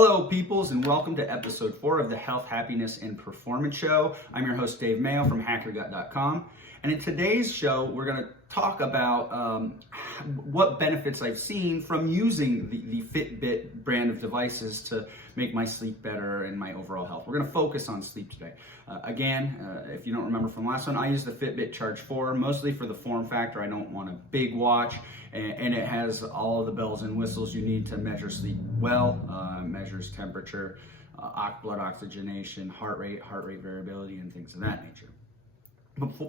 Hello, peoples, and welcome to episode 4 of the Health, Happiness, and Performance Show. I'm your host, Dave Mayo from HackYourGut.com. And in today's show, we're going to talk about what benefits I've seen from using the Fitbit brand of devices to make my sleep better and my overall health. We're going to focus on sleep today. If you don't remember from last one, I use the Fitbit Charge 4 mostly for the form factor. I don't want a big watch, and it has all of the bells and whistles you need to measure sleep well. Measures temperature, blood oxygenation, heart rate variability, and things of that nature.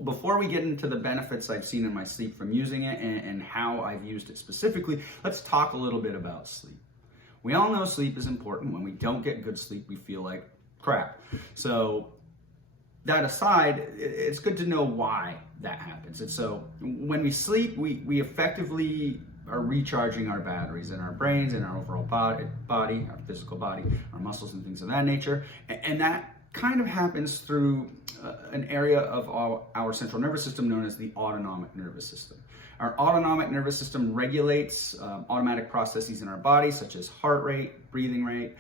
Before we get into the benefits I've seen in my sleep from using it and how I've used it specifically, let's talk a little bit about sleep. We all know sleep is important. When we don't get good sleep, we feel like crap. So that aside, it's good to know why that happens. And so when we sleep, we effectively are recharging our batteries in our brains, in our overall body, our physical body, our muscles, and things of that nature. And that kind of happens through an area of our central nervous system known as the autonomic nervous system. Our autonomic nervous system regulates automatic processes in our body, such as heart rate, breathing rate,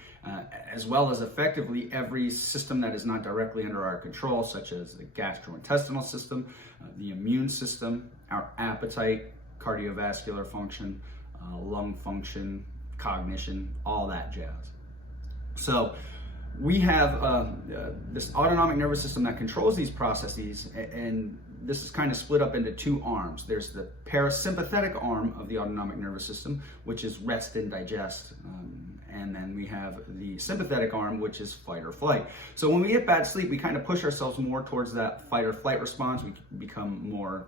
as well as effectively every system that is not directly under our control, such as the gastrointestinal system, the immune system, our appetite, cardiovascular function, lung function, cognition, all that jazz. So we have this autonomic nervous system that controls these processes, and this is kind of split up into two arms. There's the parasympathetic arm of the autonomic nervous system, which is rest and digest, and then we have the sympathetic arm, which is fight or flight. So when we get bad sleep, we kind of push ourselves more towards that fight or flight response. We become more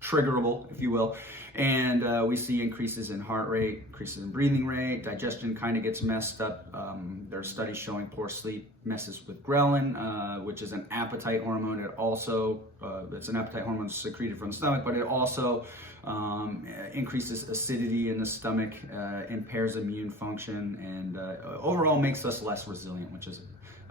triggerable, if you will, and we see increases in heart rate, increases in breathing rate, digestion kind of gets messed up. There are studies showing poor sleep messes with ghrelin, which is an appetite hormone. It also, it's an appetite hormone secreted from the stomach, but it also increases acidity in the stomach, impairs immune function, and overall makes us less resilient, which is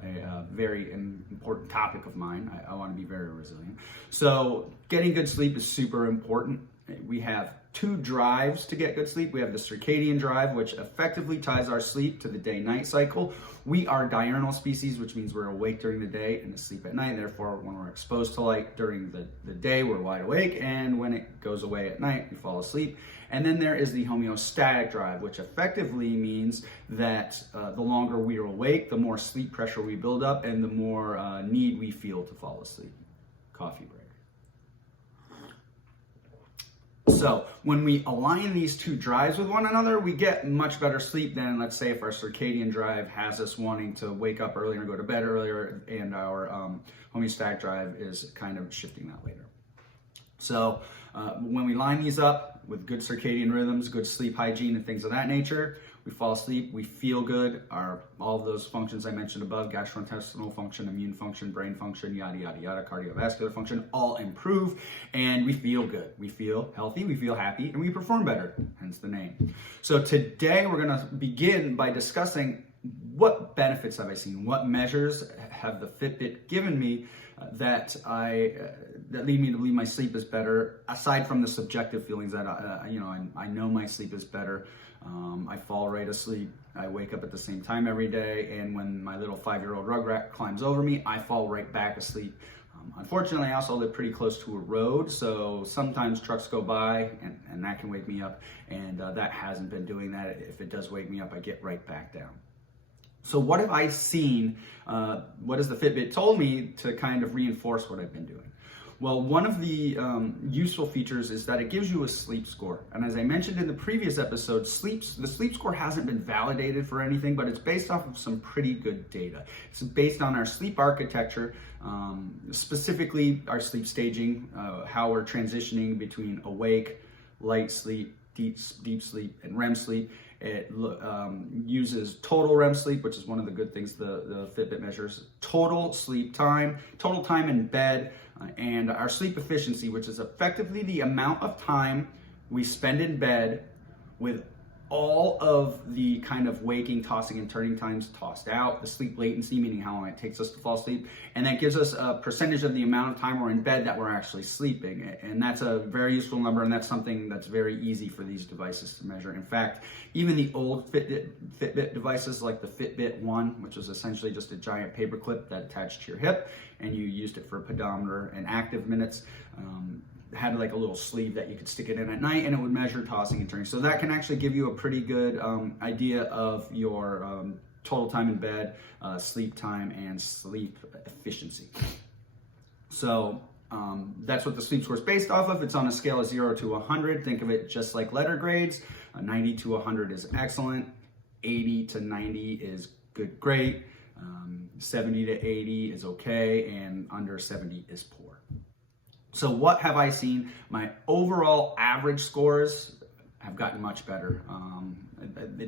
a very important topic of mine. I want to be very resilient. So getting good sleep is super important. We have two drives to get good sleep. We have the circadian drive, which effectively ties our sleep to the day-night cycle. We are diurnal species, which means we're awake during the day and asleep at night. Therefore, when we're exposed to light during the day, we're wide awake. And when it goes away at night, we fall asleep. And then there is the homeostatic drive, which effectively means that the longer we are awake, the more sleep pressure we build up and the more need we feel to fall asleep. Coffee break. So when we align these two drives with one another, we get much better sleep than, let's say, if our circadian drive has us wanting to wake up earlier and go to bed earlier, and our homeostatic drive is kind of shifting that later. So when we line these up with good circadian rhythms, good sleep hygiene, and things of that nature, we fall asleep, we feel good. All of those functions I mentioned above, gastrointestinal function, immune function, brain function, yada, yada, yada, cardiovascular function, all improve, and we feel good. We feel healthy, we feel happy, and we perform better, hence the name. So today we're gonna begin by discussing what benefits have I seen, what measures have the Fitbit given me that lead me to believe my sleep is better, aside from the subjective feelings that I know my sleep is better. I fall right asleep. I wake up at the same time every day, and when my little 5-year-old rugrat climbs over me, I fall right back asleep. Unfortunately, I also live pretty close to a road, so sometimes trucks go by, and that can wake me up, and that hasn't been doing that. If it does wake me up, I get right back down. So what have I seen? What has the Fitbit told me to kind of reinforce what I've been doing? Well, one of the useful features is that it gives you a sleep score. And as I mentioned in the previous episode, the sleep score hasn't been validated for anything, but it's based off of some pretty good data. It's based on our sleep architecture, specifically our sleep staging, how we're transitioning between awake, light sleep, deep sleep, and REM sleep. It uses total REM sleep, which is one of the good things the Fitbit measures, total sleep time, total time in bed, and our sleep efficiency, which is effectively the amount of time we spend in bed with all of the kind of waking, tossing, and turning times tossed out, the sleep latency, meaning how long it takes us to fall asleep, and that gives us a percentage of the amount of time we're in bed that we're actually sleeping. And that's a very useful number, and that's something that's very easy for these devices to measure. In fact, even the old Fitbit devices like the Fitbit 1, which was essentially just a giant paperclip that attached to your hip, and you used it for pedometer and active minutes, had like a little sleeve that you could stick it in at night, and it would measure tossing and turning. So that can actually give you a pretty good idea of your total time in bed, sleep time, and sleep efficiency. So that's what the sleep score is based off of. It's on a scale of 0 to 100. Think of it just like letter grades. 90 to 100 is excellent. 80 to 90 is good, great. 70 to 80 is okay, and under 70 is poor. So what have I seen? My overall average scores have gotten much better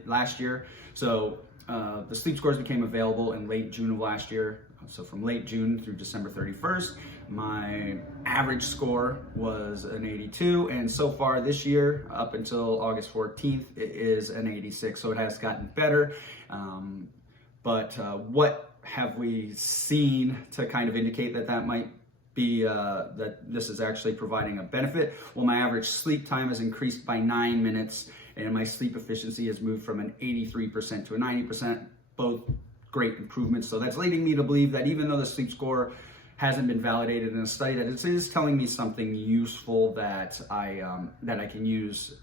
last year. So the sleep scores became available in late June of last year. So from late June through December 31st, my average score was an 82. And so far this year, up until August 14th, it is an 86. So it has gotten better. But what have we seen to kind of indicate that that might be that this is actually providing a benefit? Well, my average sleep time has increased by 9 minutes, and my sleep efficiency has moved from an 83% to a 90%, both great improvements. So that's leading me to believe that even though the sleep score hasn't been validated in a study, that it is telling me something useful that I can use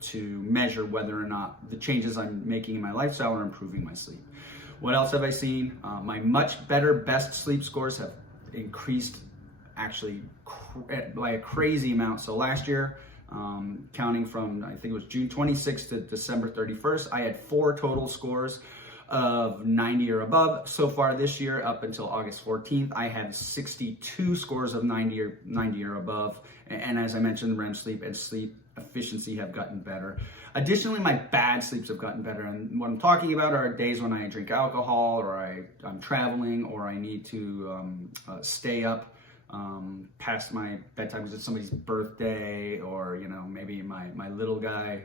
to measure whether or not the changes I'm making in my lifestyle are improving my sleep. What else have I seen? My much better best sleep scores have increased actually by a crazy amount. So last year, counting from, I think it was June 26th to December 31st, I had 4 total scores of 90 or above. So far this year, up until August 14th, I had 62 scores of 90 or above. And as I mentioned, REM sleep and sleep efficiency have gotten better. Additionally, my bad sleeps have gotten better. And what I'm talking about are days when I drink alcohol, or I'm traveling, or I need to stay up past my bedtime because it's somebody's birthday, or maybe my little guy,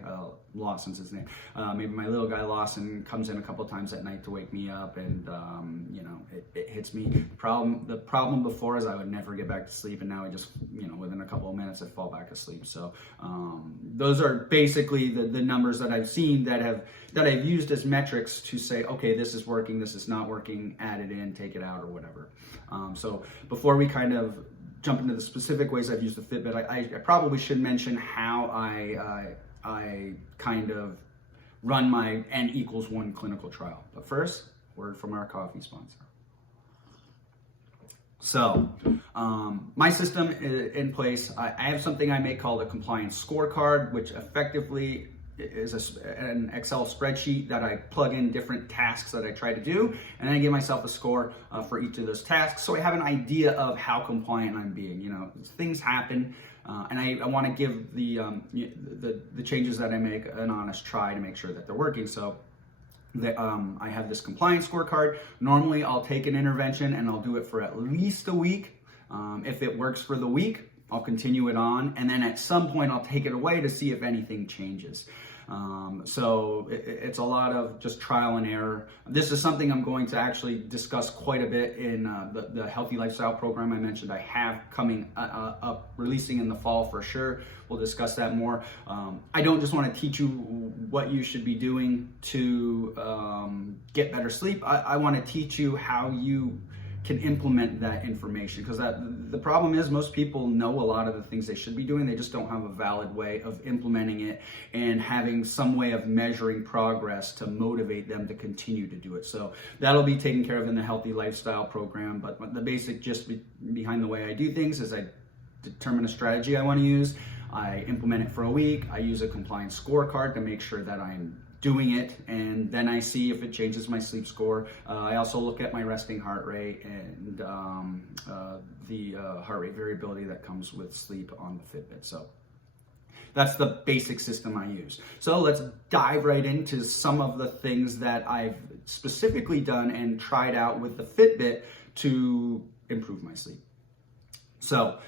Lawson's his name, maybe my little guy Lawson comes in a couple of times at night to wake me up, and it hits me. The problem before is I would never get back to sleep, and now I just within a couple of minutes I fall back asleep. So those are basically the numbers that I've seen that I've used as metrics to say, okay, this is working, this is not working, add it in, take it out, or whatever. So before we kind of jump into the specific ways I've used the Fitbit, I probably should mention how I kind of run my N=1 clinical trial. But first, word from our coffee sponsor. So my system is in place. I have something I make called a compliance scorecard, which effectively is an Excel spreadsheet that I plug in different tasks that I try to do, and I give myself a score for each of those tasks, so I have an idea of how compliant I'm being. Things happen, and I want to give the changes that I make an honest try to make sure that they're working. So I have this compliance scorecard. Normally, I'll take an intervention and I'll do it for at least a week. If it works for the week, I'll continue it on, and then at some point I'll take it away to see if anything changes. So it's a lot of just trial and error. This is something I'm going to actually discuss quite a bit in the Healthy Lifestyle program I mentioned I have coming up, releasing in the fall for sure. We'll discuss that more. I don't just want to teach you what you should be doing to get better sleep. I want to teach you how you can implement that information, because the problem is most people know a lot of the things they should be doing. They just don't have a valid way of implementing it and having some way of measuring progress to motivate them to continue to do it. So that'll be taken care of in the Healthy Lifestyle program. But the basic gist behind the way I do things is I determine a strategy I want to use. I implement it for a week. I use a compliance scorecard to make sure that I'm doing it, and then I see if it changes my sleep score. I also look at my resting heart rate and the heart rate variability that comes with sleep on the Fitbit. So that's the basic system I use. So let's dive right into some of the things that I've specifically done and tried out with the Fitbit to improve my sleep. So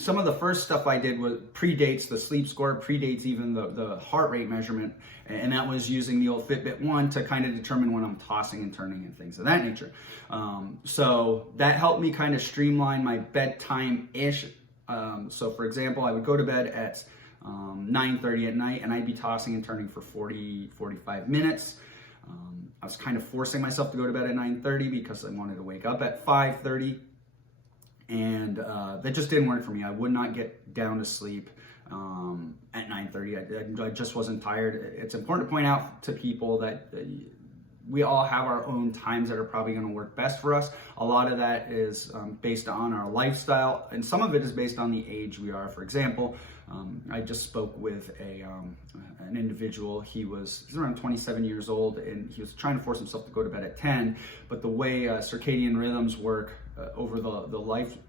some of the first stuff I did was predates the sleep score, predates even the heart rate measurement, and that was using the old Fitbit One to kind of determine when I'm tossing and turning and things of that nature. So that helped me kind of streamline my bedtime-ish. So for example, I would go to bed at 9:30 at night, and I'd be tossing and turning for 45 minutes. I was kind of forcing myself to go to bed at 9:30 because I wanted to wake up at 5:30. And that just didn't work for me. I would not get down to sleep at 9:30. I just wasn't tired. It's important to point out to people that we all have our own times that are probably going to work best for us. A lot of that is based on our lifestyle, and some of it is based on the age we are. For example, I just spoke with an individual. He's around 27 years old, and he was trying to force himself to go to bed at 10. But the way circadian rhythms work over the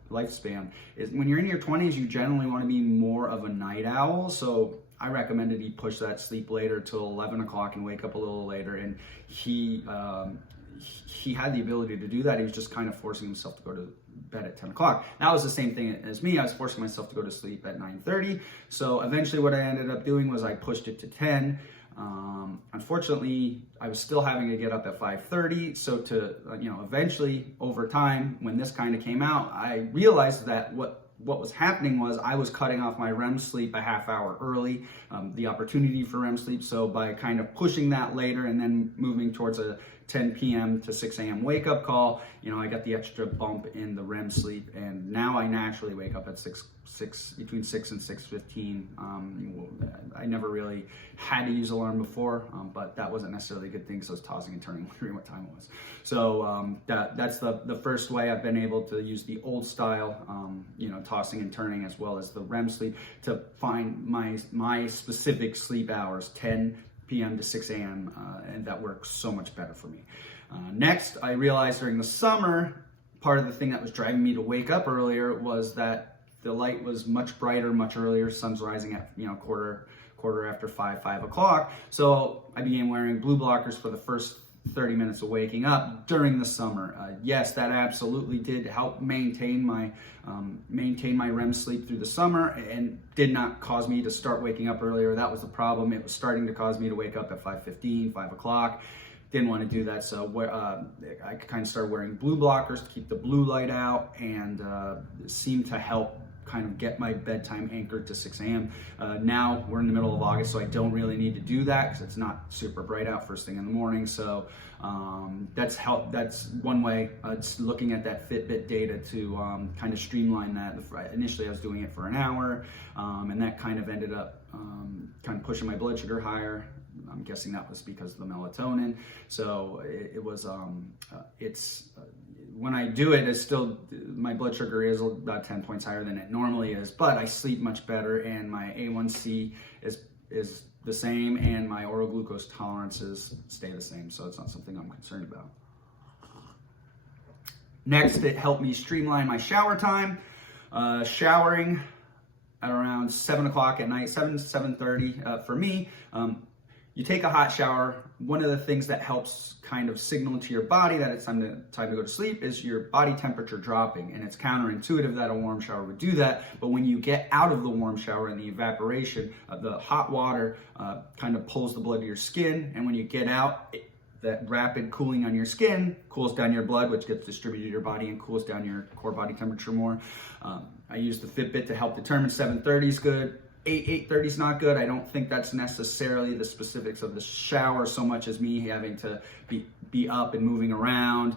lifespan is when you're in your 20s, you generally want to be more of a night owl. So I recommended he push that sleep later till 11 o'clock and wake up a little later. And he had the ability to do that. He was just kind of forcing himself to go to bed at 10 o'clock. That was the same thing as me. I was forcing myself to go to sleep at 9:30. So eventually what I ended up doing was I pushed it to 10. Unfortunately, I was still having to get up at 5:30. So eventually over time, when this kind of came out, I realized that what was happening was I was cutting off my REM sleep a half hour early, the opportunity for REM sleep. So by kind of pushing that later and then moving towards a 10 p.m. to 6 a.m. wake up call, I got the extra bump in the REM sleep, and now I naturally wake up at between 6 and 6:15. I never really had to use alarm before, but that wasn't necessarily a good thing, so I was tossing and turning, wondering what time it was. So that's the first way I've been able to use the old style, tossing and turning, as well as the REM sleep, to find my specific sleep hours, 10 p.m. to 6 a.m., and that works so much better for me. Next, I realized during the summer, part of the thing that was driving me to wake up earlier was that the light was much brighter, much earlier. Sun's rising at quarter after 5 o'clock. So I began wearing blue blockers for the first 30 minutes of waking up during the summer. Yes, that absolutely did help maintain my REM sleep through the summer, and did not cause me to start waking up earlier. That was the problem. It was starting to cause me to wake up at 5:15, 5 o'clock. Didn't want to do that, so I kind of started wearing blue blockers to keep the blue light out, and seemed to help kind of get my bedtime anchored to 6 a.m. Now we're in the middle of August, so I don't really need to do that because it's not super bright out first thing in the morning. So that's one way. It's looking at that Fitbit data to kind of streamline that. Initially I was doing it for an hour, and that kind of ended up kind of pushing my blood sugar higher. I'm guessing that was because of the melatonin. So it was, when I do it, it's still, my blood sugar is about 10 points higher than it normally is, but I sleep much better, and my A1C is the same, and my oral glucose tolerances stay the same. So it's not something I'm concerned about. Next, it helped me streamline my shower time. Showering at around 7 o'clock at night, 7:30 for me. You take a hot shower. One of the things that helps kind of signal to your body that it's time to go to sleep is your body temperature dropping. And it's counterintuitive that a warm shower would do that. But when you get out of the warm shower and the evaporation, the hot water kind of pulls the blood to your skin. And when you get out, that rapid cooling on your skin cools down your blood, which gets distributed to your body and cools down your core body temperature more. I use the Fitbit to help determine 7:30 is good. 8:30 is not good. I don't think that's necessarily the specifics of the shower so much as me having to be up and moving around,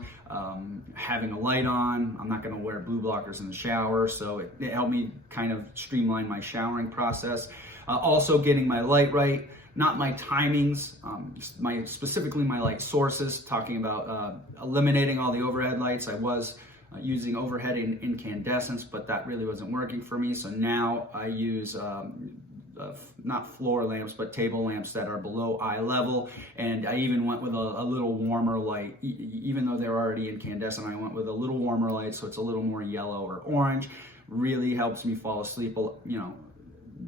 having a light on. I'm not going to wear blue blockers in the shower, so it helped me kind of streamline my showering process. Also getting my light right, not my timings, specifically my light sources, talking about eliminating all the overhead lights. I was using overhead incandescents, but that really wasn't working for me. So now I use not floor lamps, but table lamps that are below eye level. And I even went with a little warmer light. Even though they're already incandescent, I went with a little warmer light, so it's a little more yellow or orange. Really helps me fall asleep.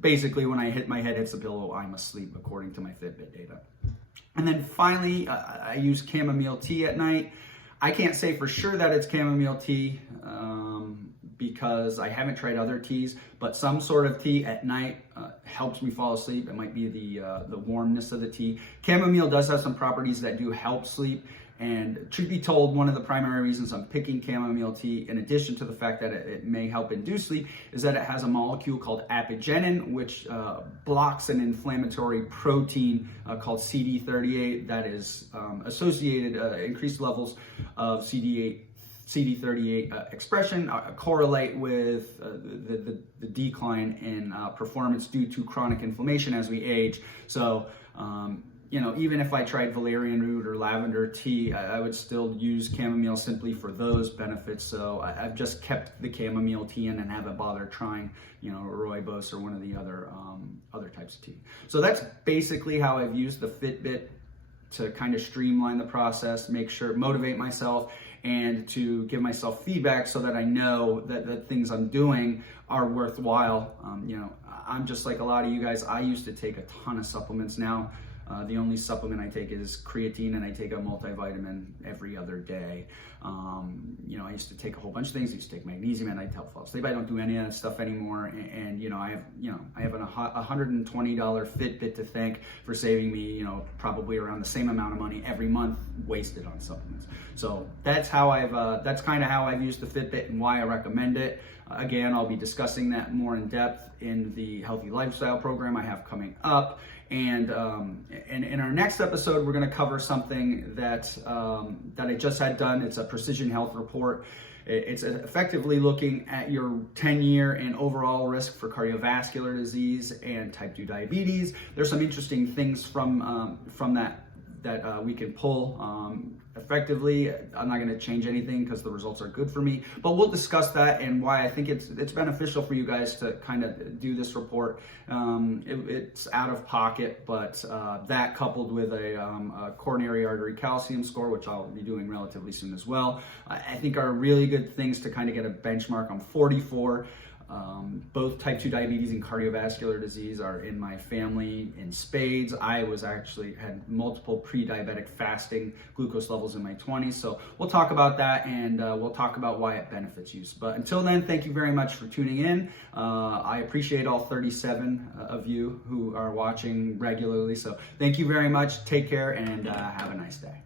Basically when my head hits the pillow, I'm asleep according to my Fitbit data. And then finally, I use chamomile tea at night. I can't say for sure that it's chamomile tea, because I haven't tried other teas, but some sort of tea at night helps me fall asleep. It might be the warmness of the tea. Chamomile does have some properties that do help sleep. And truth be told, one of the primary reasons I'm picking chamomile tea, in addition to the fact that it may help induce sleep, is that it has a molecule called apigenin, which blocks an inflammatory protein called CD38 that is associated, increased levels of CD38 expression correlate with the decline in performance due to chronic inflammation as we age. So, even if I tried valerian root or lavender tea, I would still use chamomile simply for those benefits. So I've just kept the chamomile tea in and haven't bothered trying, rooibos or one of the other types of tea. So that's basically how I've used the Fitbit to kind of streamline the process, motivate myself, and to give myself feedback so that I know that the things I'm doing are worthwhile. I'm just like a lot of you guys. I used to take a ton of supplements. Now, the only supplement I take is creatine, and I take a multivitamin every other day. I used to take a whole bunch of things. I used to take magnesium at night to help fall asleep. I don't do any of that stuff anymore. And I have a $120 Fitbit to thank for saving me, probably around the same amount of money every month wasted on supplements. So that's kind of how I've used the Fitbit and why I recommend it. Again, I'll be discussing that more in depth in the healthy lifestyle program I have coming up. And in our next episode, we're going to cover something that I just had done. It's a precision health report. It's effectively looking at your 10-year and overall risk for cardiovascular disease and type 2 diabetes. There's some interesting things from that we can pull effectively. I'm not going to change anything because the results are good for me, but we'll discuss that and why I think it's beneficial for you guys to kind of do this report. It's out of pocket, but that coupled with a coronary artery calcium score, which I'll be doing relatively soon as well, I think are really good things to kind of get a benchmark. I'm 44. Both type 2 diabetes and cardiovascular disease are in my family in spades. I had multiple pre-diabetic fasting glucose levels in my 20s. So we'll talk about that, and we'll talk about why it benefits you. But until then, thank you very much for tuning in. I appreciate all 37 of you who are watching regularly. So thank you very much. Take care, and have a nice day.